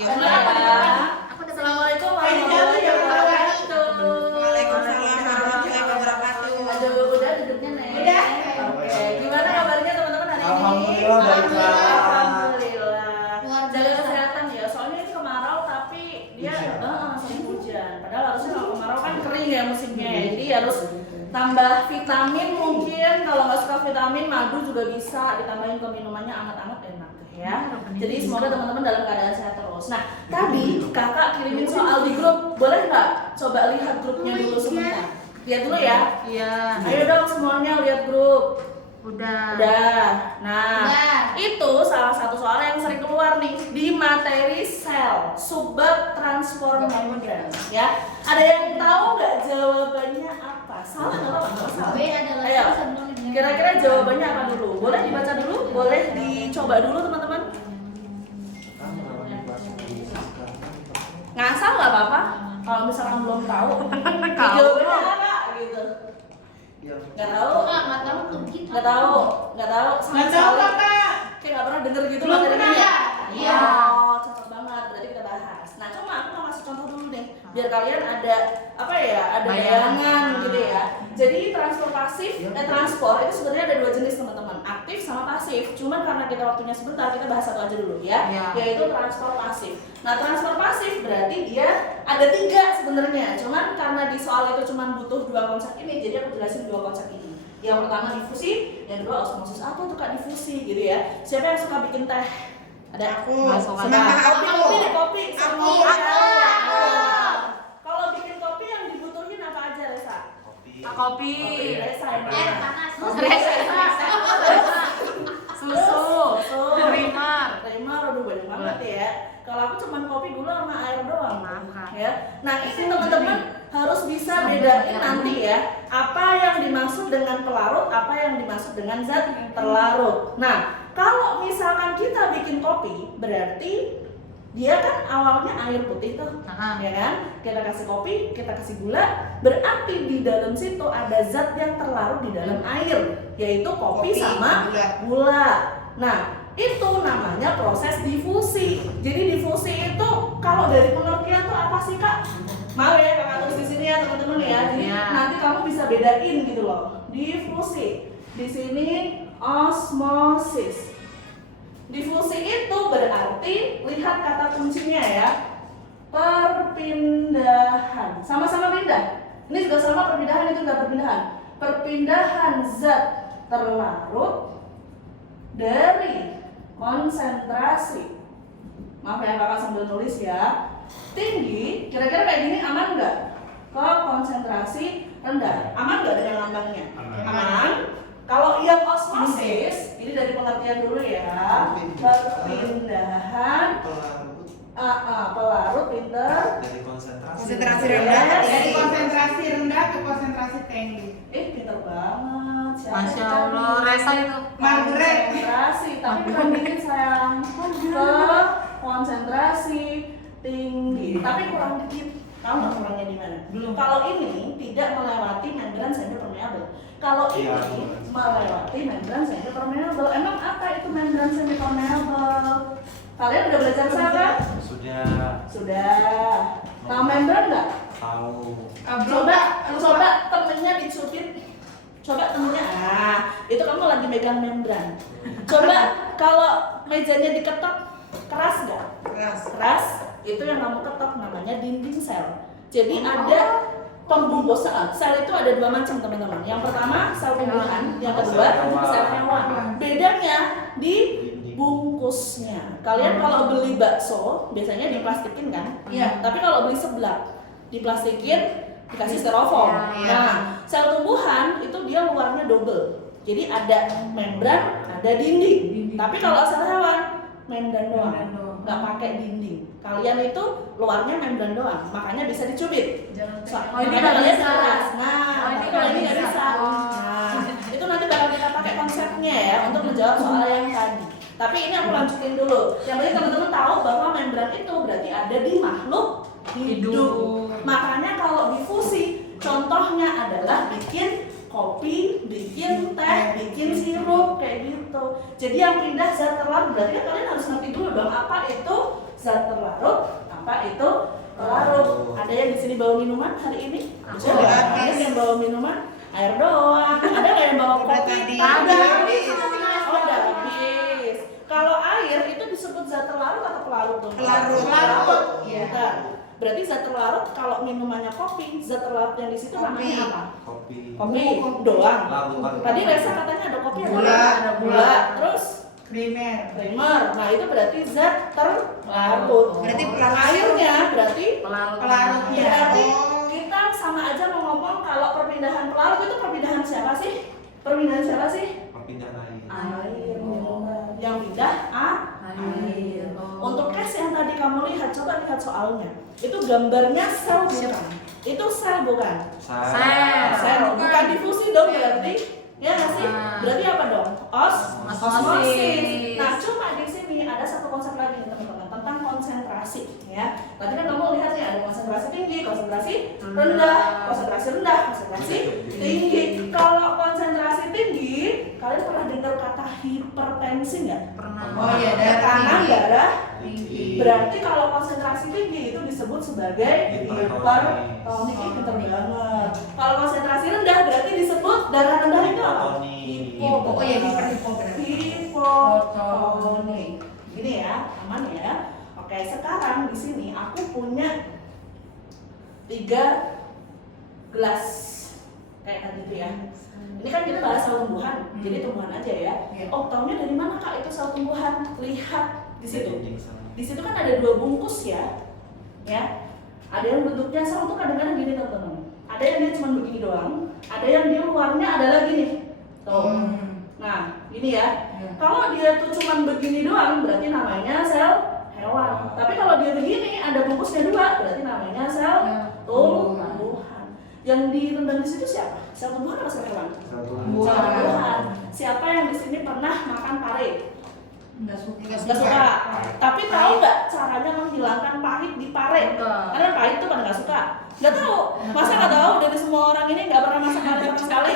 Assalamualaikum warahmatullahi wabarakatuh. Waalaikumsalam warahmatullahi wabarakatuh. Aduh, udah duduknya nih. Udah. Oke, gimana kabarnya teman-teman hari ini? Alhamdulillah baik, Kak. Alhamdulillah. Jaga kesehatan ya. Soalnya ini kemarau tapi dia sering hujan. Padahal harusnya kalau kemarau kan kering ya musimnya. Jadi harus tambah vitamin mungkin. Kalau nggak suka vitamin, madu juga bisa ditambahin ke minumannya anget-anget enak ya. Jadi semoga teman-teman dalam keadaan sehat terus. Nah, tadi kakak kirimin soal di grup, boleh nggak coba lihat grupnya dulu sebentar? Lihat dulu ya. Iya. Ayo dong semuanya lihat grup. Udah. Nah, itu salah satu soal yang sering keluar nih di materi sel subbab transformation ya. Ada yang tahu nggak jawabannya apa? Salah nggak apa-apa? Salah. Ayo. Kira-kira jawabannya apa dulu? Boleh dibaca dulu? Boleh dicoba dulu teman-teman? Ngasal nggak apa-apa? Kalau misalkan belum tahu, jawabannya apa gitu? Nggak tahu? Nggak tahu? Sama sekali. Kayak nggak pernah denger gitu materinya ya? Iya. Oh, cocok banget. Berarti kita bahas. Nah, coba aku mau kasih contoh dulu deh, biar kalian ada apa ya? Ada bayangan gitu ya. Jadi transport pasif, transport itu sebenarnya ada dua jenis teman-teman, aktif sama pasif. Cuman karena kita waktunya sebentar, kita bahas satu aja dulu ya, yaitu transport pasif. Nah, transport pasif berarti dia ada tiga sebenarnya. Cuman karena di soal itu cuman butuh dua konsep ini, jadi aku jelasin dua konsep ini. Yang pertama difusi, yang kedua osmosis. Apa tuh Kak difusi gitu ya? Siapa yang suka bikin teh? Ada aku. Kopi. Aku. Kalau bikin kopi yang dibutuhin apa aja, Resa? Kopi. Resa yang Air mana? panas. Susu. Primer, aduh banyak banget ya. Kalau aku cuma kopi, gula sama air doang. Maaf, Kak. Ya. Nah, ini teman-teman harus bisa bedain nanti ya, apa yang dimaksud dengan pelarut, apa yang dimaksud dengan zat terlarut. Nah, kalau misalkan kita bikin kopi, berarti dia kan awalnya air putih tuh, ya kan? Kita kasih kopi, kita kasih gula, berarti di dalam situ ada zat yang terlarut di dalam air, yaitu kopi sama gula. Nah, itu namanya proses difusi. Jadi difusi itu kalau dari pengertian tuh apa sih Kak? Mau ya kakak tulis di sini ya teman-teman ya. Jadi nanti kamu bisa bedain gitu loh. Difusi. Di sini osmosis. Difusi itu berarti lihat kata kuncinya ya. Perpindahan. Sama-sama pindah. Ini juga sama perpindahan, itu juga perpindahan. Perpindahan zat terlarut dari konsentrasi, maaf ya kakak sambil nulis ya, tinggi, kira-kira kayak gini aman nggak? Ke konsentrasi rendah, aman nggak dengan lambangnya? Aman. Kalau yang osmosis, ini dari pengertian dulu ya, perpindahan pelarut pinter dari konsentrasi rendah. Dari konsentrasi rendah ke konsentrasi tinggi. pinter banget. Masya Allah, Resa itu. Margaret. Konsentrasi, tapi bukan dikit sayang, ke konsentrasi tinggi, tapi kurang dikit. Tahu nggak kurangnya di mana? Belum. Kalau ini tidak melewati membran semipermeable. Kalau ini melewati membran semipermeable. Emang apa itu membran semipermeable? Kalian udah belajar kan? Sudah. Tahu membran nggak? tahu Coba temennya dicubit. Coba temennya, itu kamu lagi megang membran. Coba kalau mejanya diketok, keras nggak? Keras. Itu yang kamu ketok namanya dinding sel. Jadi ada pembungkus sel itu ada dua macam teman-teman. Yang pertama sel tumbuhan, yang kedua sel hewan. Bedanya di bungkusnya. Kalian kalau beli bakso biasanya diplastikin kan? Iya. Tapi kalau beli seblak diplastikin, dikasih styrofoam. Nah, sel tumbuhan itu dia luarnya double. Jadi ada membran, ada dinding. Tapi kalau sel hewan membran doang, nggak pakai dinding. Kalian itu luarnya membran doang, makanya bisa dicubit. Ini kalian keras. Nah, kalau ini nggak bisa. Nah, itu nanti bakal kita pakai konsepnya ya untuk menjawab soal yang tadi. Tapi ini aku lanjutin dulu. Yang penting teman-teman tahu bahwa membran itu berarti ada di makhluk hidup. Makanya kalau difusi, contohnya adalah bikin kopi, bikin teh, bikin sirup kayak gitu. Jadi yang pindah zat terlarut berarti kalian harus ngerti dulu dong apa itu zat terlarut, apa itu pelarut. Ada yang di sini bawa minuman hari ini? Sudah Ada habis. yang bawa minuman? Air doang. Ada nggak yang bawa Udah kopi? tadi. Ada. Habis. Oh, udah habis. Kalau air itu disebut zat terlarut atau pelarut dong? Pelarut. Pelarut. Iya. Bentar. Berarti zat terlarut kalau minumannya kopi, zat terlarut yang di situ Kopi. namanya apa? Kopi. Kopi doang. Larut. Tadi Resa katanya ada kopi ada Gula. ada gula. Terus Primer. primer. Nah, itu berarti zat terlarut. Berarti pelarut. Airnya berarti Pelarutnya. berarti Oh. kita sama aja mau ngomong kalau perpindahan pelarut itu perpindahan siapa sih? Perpindahan siapa sih? Perpindahan air. Air. Yang pindah air. Untuk case yang tadi kamu lihat, coba lihat soalnya. Itu gambarnya sel bukan? Itu sel bukan? Sel. Sel bukan difusi dong berarti. Ya nggak sih? Berarti apa dong? Osmosis. Nah, cuma di sini ada satu konsep lagi nih teman-teman tentang konsentrasi ya. Tadi kan kamu lihat nih ada konsentrasi tinggi, konsentrasi rendah, konsentrasi rendah, konsentrasi tinggi. Kalau konsentrasi tinggi, kalian pernah dengar kata hipertensi nggak? Pernah. Oh iya, Tekanan darah tinggi. berarti kalau konsentrasi tinggi itu disebut sebagai hipertonik. Ih, pinter banget. Kalau konsentrasi rendah berarti disebut darah rendah itu apa? Oh iya, hipo benar. Hipotonik. Gini ya, aman ya. Oke, sekarang di sini aku punya 3 gelas kayak tadi itu ya. Ini kan kita bahas sel tumbuhan, jadi tumbuhan aja ya. Iya. Oh, taunya dari mana Kak itu sel tumbuhan? Lihat di situ. Di situ kan ada 2 bungkus ya. Ya. Ada yang bentuknya sel tuh kadang-kadang gini teman-teman. Ada yang dia cuma begini doang, ada yang di luarnya ada lagi nih. Tuh. Nah, ini ya. Kalau dia tuh cuma begini doang, berarti namanya sel hewan. Tapi kalau dia begini, ada bungkusnya 2, berarti namanya sel tumbuhan. Yang direndam di situ siapa? Sel tumbuhan atau sel hewan? Sel tumbuhan. Siapa yang di sini pernah makan pare? Enggak suka. Enggak Nggak suka. Tapi tahu nggak caranya menghilangkan pahit di pare? Enggak. Karena pahit tuh pada nggak suka. Nggak tahu. Masa nggak tahu dari semua orang ini nggak pernah masak pare sama sekali?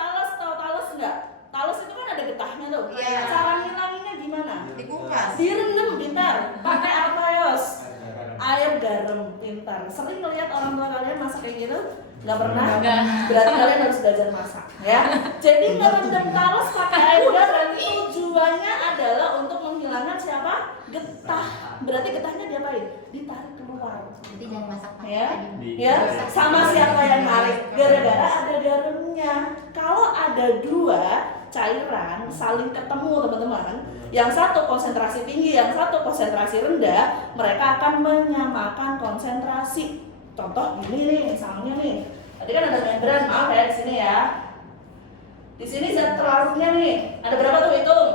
Talas tahu talas nggak? Talas itu kan ada getahnya tuh. Iya. Cara ngilanginnya gimana? Dikupas. Direndam pintar. Pakai apa Yos? Air garam pintar. Sering ngeliat orang tua kalian masak kayak gitu? Nggak pernah? Nggak. Berarti kalian harus belajar masak ya. Jadi ngerendam talas pakai air garam tujuannya adalah untuk menghilangkan siapa? Getah. Berarti getahnya diapain? Ditarik keluar. Jadi jangan masak pakai Ya, tadi. ya. Sama siapa yang narik? Gara-gara ada garamnya. Kalau ada 2 cairan saling ketemu teman-teman, yang satu konsentrasi tinggi, yang satu konsentrasi rendah, mereka akan menyamakan konsentrasi. Contoh gini nih, misalnya nih, tadi kan ada membran, maaf ya di sini ya. Di sini zat terlarutnya nih, ada berapa tuh hitung?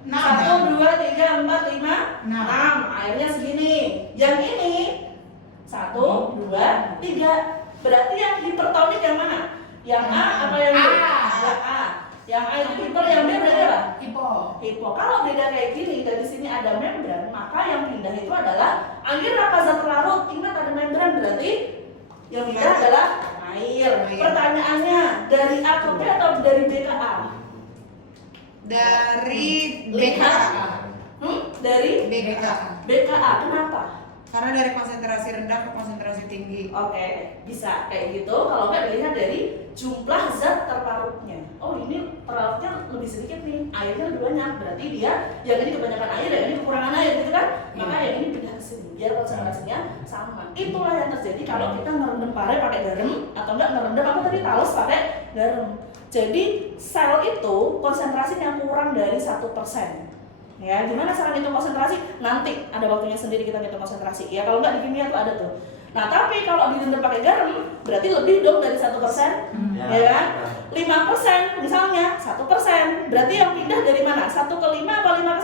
1, 2, 3, 4, 5, 6. Airnya segini. Yang ini 1, 2, 3. Berarti yang hipertonik yang mana? Yang A apa yang B? Yang A. Yang A itu hiper, yang B berarti apa? Hipo. Kalau beda kayak gini dan di sini ada membran, maka yang pindah itu adalah air apa zat terlarut. Ingat ada membran berarti yang pindah adalah air. Pertanyaannya dari A ke B atau dari B ke A? Dari Lihat. BKA. Dari BKA. B ke A. Kenapa? Karena dari konsentrasi rendah ke konsentrasi tinggi. Oke, bisa kayak gitu. Kalau nggak dilihat dari jumlah zat terlarutnya. Oh, ini terlarutnya lebih sedikit nih, airnya lebih banyak. Berarti dia yang ini kebanyakan air, yang ini kekurangan air, gitu kan? Maka yang ini pindah ke sini biar konsentrasinya sama. Itulah yang terjadi kalau kita ngerendam pare pakai garam atau enggak ngerendam apa tadi talas pakai garam. Jadi sel itu konsentrasinya kurang dari 1%. Ya, gimana cara ngitung konsentrasi? Nanti ada waktunya sendiri kita ngitung konsentrasi. Ya, kalau nggak di kimia tuh ada tuh. Nah, tapi kalau direndam pakai garam, berarti lebih dong dari 1%, ya kan? 5% misalnya, 1%. Berarti yang pindah dari mana? 1 ke 5 apa 5 ke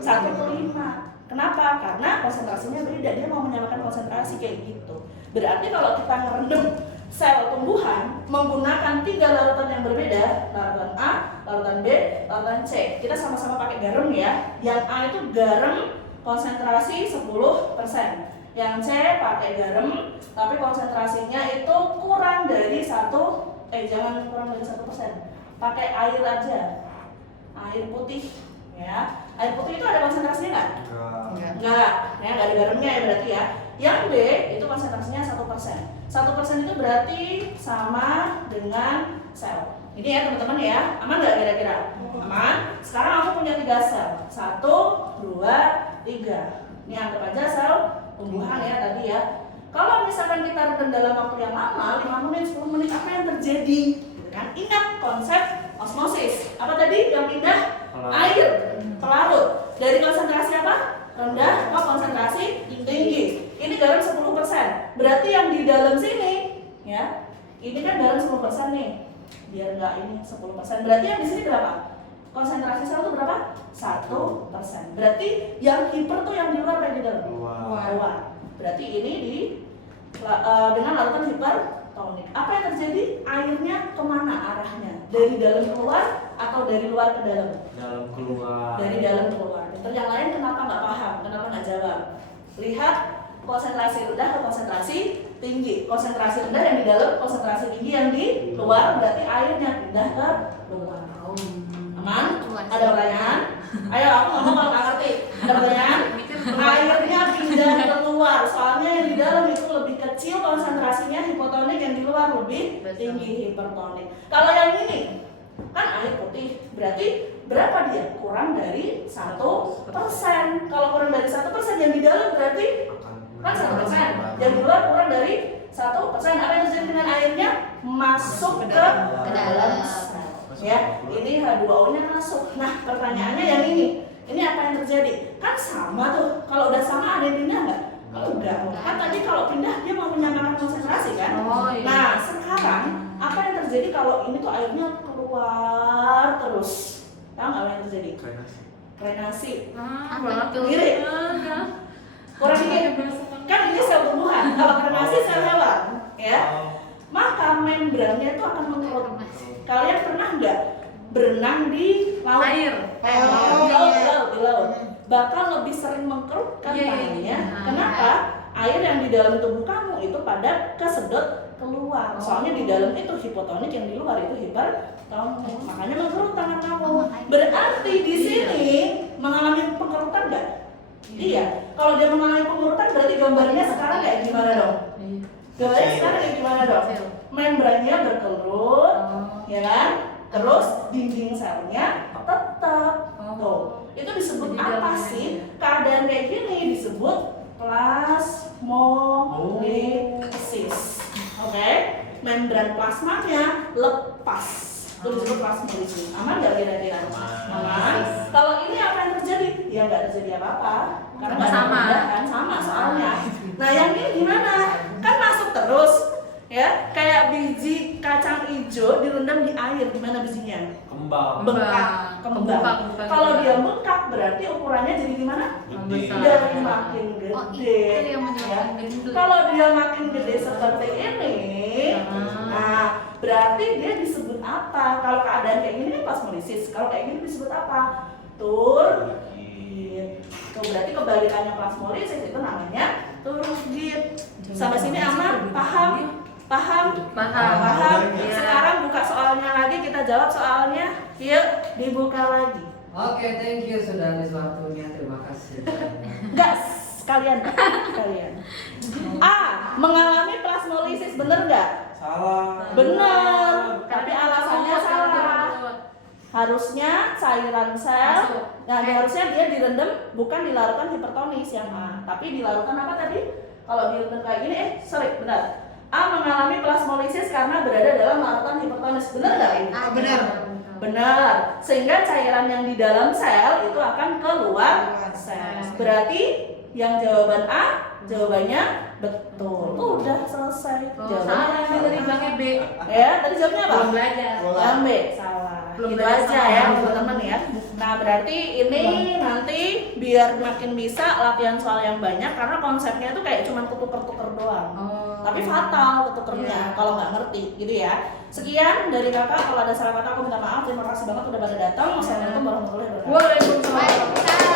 1? 1 ke 5. Kenapa? Karena konsentrasinya beda. Dia mau menyamakan konsentrasi kayak gitu. Berarti kalau kita ngerendam sel tumbuhan menggunakan 3 larutan yang berbeda, larutan A, larutan B, larutan C. Kita sama-sama pakai garam ya. Yang A itu garam konsentrasi 10%. Yang C pakai garam tapi konsentrasinya itu kurang dari jangan kurang dari 1%. Pakai air aja. air putih. Ya, air putih itu ada konsentrasinya nggak? Enggak. Enggak, ya nggak ada garamnya ya berarti ya. Yang B itu konsentrasinya 1%. 1% itu berarti sama dengan sel. Ini ya teman-teman ya, aman nggak kira-kira? Aman. Sekarang aku punya 3 sel. 1, 2, 3. Ini anggap aja sel tumbuhan ya tadi ya. Kalau misalkan kita rendam dalam waktu yang lama, 5 menit, 10 menit, apa yang terjadi? Gitu kan? Ingat konsep osmosis. Apa tadi yang pindah? Air, pelarut. Dari konsentrasi apa? Rendah ke konsentrasi tinggi. Ini garam 10%. Berarti yang di dalam sini, ya, ini kan garam 10% nih. Biar nggak ini 10%. Berarti yang di sini berapa? Konsentrasi sel itu berapa? 1%. Berarti yang hiper tuh yang di luar kayak di dalam? Luar. Berarti ini dengan larutan hipertonik. Apa yang terjadi? Airnya kemana arahnya? Dari dalam keluar atau dari luar ke dalam? Dalam keluar. Dari dalam keluar. Dokter yang lain kenapa nggak paham? Kenapa nggak jawab? Lihat konsentrasi rendah ke konsentrasi tinggi. Konsentrasi rendah yang di dalam, konsentrasi tinggi yang di luar. Berarti airnya pindah ke luar. Aman? Ada pertanyaan? Ayo aku ngomong kalau nggak ngerti. Ada pertanyaan? Airnya pindah keluar. Soalnya yang di dalam itu lebih kecil konsentrasinya, hipotonik, yang di luar lebih tinggi hipertonik. Kalau yang ini kan air putih, berarti berapa dia? Kurang dari 1%. Kalau kurang dari 1%, yang di dalam berarti kan 1%. Yang di luar kurang dari 1%. Apa yang terjadi dengan airnya? Masuk ke dalam sel. Ya, ini H2O-nya masuk. Nah, pertanyaannya yang ini apa yang terjadi? Kan sama tuh. Kalau udah sama ada yang pindah nggak? Enggak. Kan tadi kalau pindah dia mau menyamakan konsentrasi kan? Oh, iya. Nah, sekarang apa yang terjadi kalau ini tuh airnya keluar terus? Tahu nggak apa yang terjadi? Drenasi. Mirip. Kurang dikit. Kan ini sel tumbuhan. Kalau drenasi sel hewan, ya. Maka membrannya itu akan mengerut. Kalian pernah nggak berenang di laut? Air. Di laut. Bakal lebih sering mengkerut kan tangannya. Kenapa? Air yang di dalam tubuh kamu itu pada kesedot keluar. Soalnya di dalam itu hipotonik, yang di luar itu hipertonik. Makanya mengkerut tangan kamu. Berarti di sini mengalami pengerutan nggak? Iya. Kalau dia mengalami pengerutan berarti gambarnya sekarang kayak gimana dong? Gambarnya sekarang kayak gimana dong? Membrannya berkerut, ya kan? Terus dinding selnya tetap. Tuh, itu disebut apa sih? Keadaan kayak gini disebut plasmolisis. Oke? Membran plasmanya lepas. Itu disebut plasmolisis. Aman nggak kira-kira? Aman. Kalau ini apa yang terjadi? Ya nggak terjadi apa-apa. Karena nggak ada perubahan, sama soalnya. Nah yang ini gimana? Kan masuk terus. Ya, kayak biji kacang hijau direndam di air, gimana bijinya? Kembang. Bengkak. Kalau dia bengkak berarti ukurannya jadi gimana? Gede. Dari makin gede. Ya. Kalau dia makin gede seperti ini, nah berarti dia disebut apa? Kalau keadaan kayak gini kan plasmolisis. Kalau kayak gini disebut apa? Turgid. Tuh berarti kebalikannya plasmolisis itu namanya turgid. Sampai sini aman? Paham? Paham? Ya. Sekarang buka soalnya lagi, kita jawab soalnya. Yuk, dibuka lagi. Oke, thank you sudah habis waktunya. Terima kasih. Enggak, sekalian. A. Mengalami plasmolisis, bener nggak? Salah. Bener, tapi alasannya salah. Harusnya cairan sel, nah harusnya dia direndam bukan di larutan hipertonis yang A, tapi di larutan apa tadi? Kalau direndam kayak gini, benar. A mengalami plasmolisis karena berada dalam larutan hipertonis. Benar nggak ini? Benar. Sehingga cairan yang di dalam sel itu akan keluar sel. Berarti yang jawaban A, jawabannya betul. Udah selesai. Jawabannya yang Tadi pakai B. Ya, tadi jawabnya apa? Belum belajar. Yang B, salah. Belum Gitu belajar aja sama ya kamu. teman-teman ya. Nah berarti ini nanti biar makin bisa latihan soal yang banyak, karena konsepnya tuh kayak cuman ketuker-tuker doang. Tapi fatal ketukernya kalau nggak ngerti gitu ya. Sekian dari kakak, kalau ada salah kata aku minta maaf. Terima kasih banget udah pada datang. Wassalamualaikum warahmatullahi wabarakatuh. Waalaikumsalam.